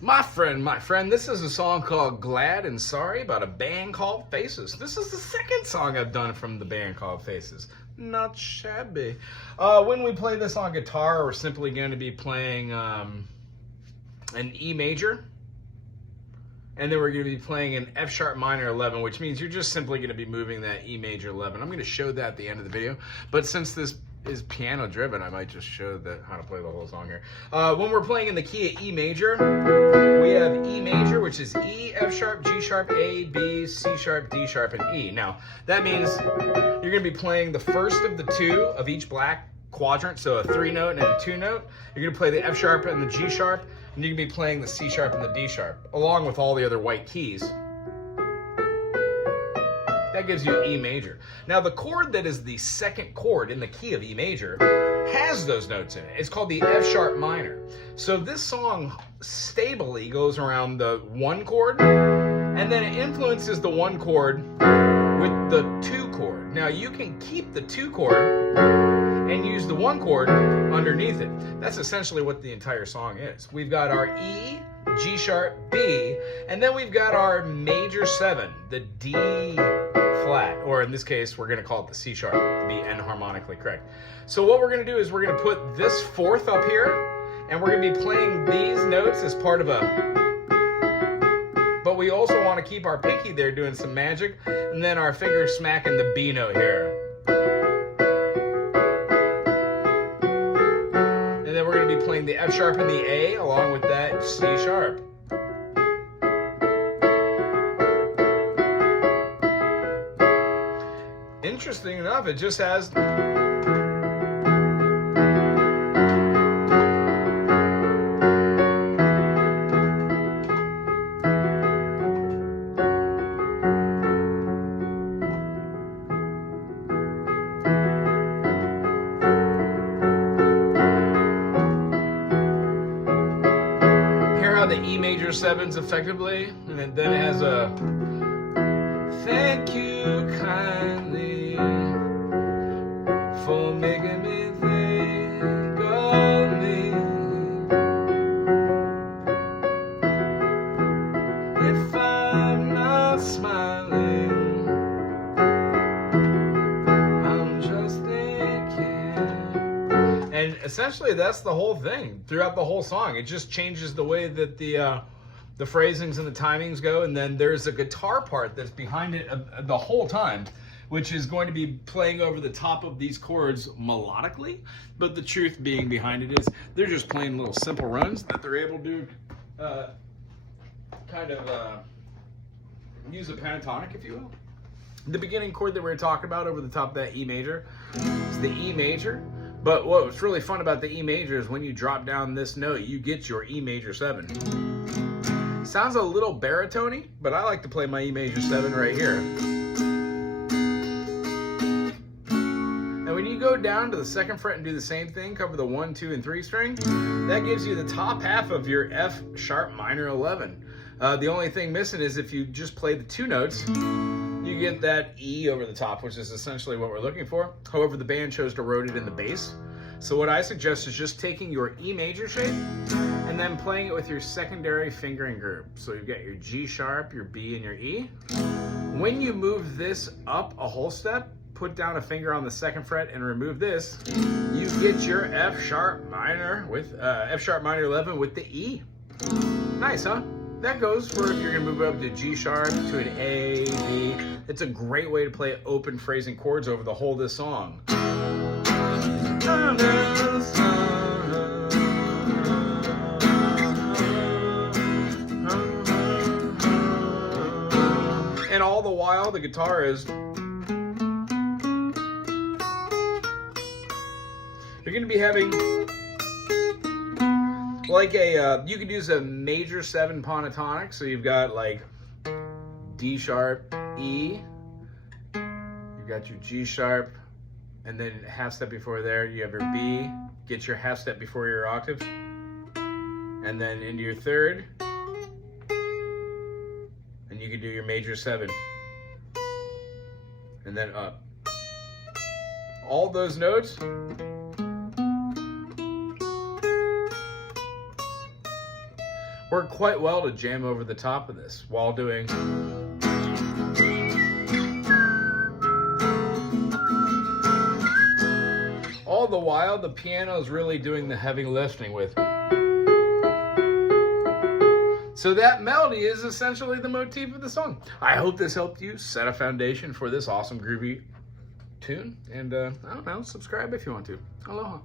My friend, this is a song called Glad and Sorry about a band called Faces. This is the second song I've done from the band called Faces. Not shabby. When we play this on guitar, we're simply going to be playing an E major. And then we're going to be playing an F sharp minor 11, which means you're just simply going to be moving that E major 11. I'm going to show that at the end of the video. But since this is piano driven, I might just show how to play the whole song here. When we're playing in the key of E major, we have E major, which is E, F sharp, G sharp, A, B, C sharp, D sharp, and E. Now, that means you're going to be playing the first of the two of each black quadrant, so a 3-note and a 2-note. You're going to play the F sharp and the G sharp, and you're going to be playing the C sharp and the D sharp, along with all the other white keys. That gives you E major. Now, the chord that is the second chord in the key of E major has those notes in it. It's called the F sharp minor. So this song stably goes around the 1 chord, and then it influences the 1 chord with the 2 chord. Now, you can keep the 2 chord and use the 1 chord underneath it. That's essentially what the entire song is. We've got our E, G sharp, B, and then we've got our major 7, the D flat, or in this case, we're going to call it the C sharp to be enharmonically correct. So what we're going to do is we're going to put this 4th up here, and we're going to be playing these notes as part of but we also want to keep our pinky there doing some magic, and then our finger smacking the B note here. And then we're going to be playing the F sharp and the A along with that C sharp. Interesting enough, it just has the E major 7s effectively, and then it has a thank you kindly for making me think of me. If I'm not smiling, I'm just thinking. And essentially that's the whole thing throughout the whole song. It just changes the way that the phrasings and the timings go, and then there's a guitar part that's behind it the whole time, which is going to be playing over the top of these chords melodically. But the truth being behind it is they're just playing little simple runs that they're able to use a pentatonic, if you will. The beginning chord that we were talking about over the top of that E major is the E major. But what's really fun about the E major is when you drop down this note, you get your E major 7. Sounds a little baritone-y, but I like to play my E major 7 right here. And when you go down to the 2nd fret and do the same thing, cover the 1, 2, and 3 string, that gives you the top half of your F sharp minor 11. The only thing missing is if you just play the 2 notes, you get that E over the top, which is essentially what we're looking for. However, the band chose to wrote it in the bass. So what I suggest is just taking your E major shape and then playing it with your secondary fingering group. So you've got your G sharp, your B, and your E. When you move this up a whole step, put down a finger on the 2nd fret and remove this, you get your F sharp minor with F sharp minor 11 with the E. Nice, huh? That goes for if you're gonna move up to G sharp, to an A, B. It's a great way to play open phrasing chords over the whole of this song. And all the while, the guitar is. You're gonna be having like you could use a major 7 pentatonic, so you've got like D sharp, E, you've got your G sharp, and then half step before there you have your B, get your half step before your octave, and then into your 3rd, and you can do your major 7, and then up. All those notes. work quite well to jam over the top of this while doing. All the while, the piano is really doing the heavy lifting with. So that melody is essentially the motif of the song. I hope this helped you set a foundation for this awesome groovy tune. And I don't know, subscribe if you want to. Aloha.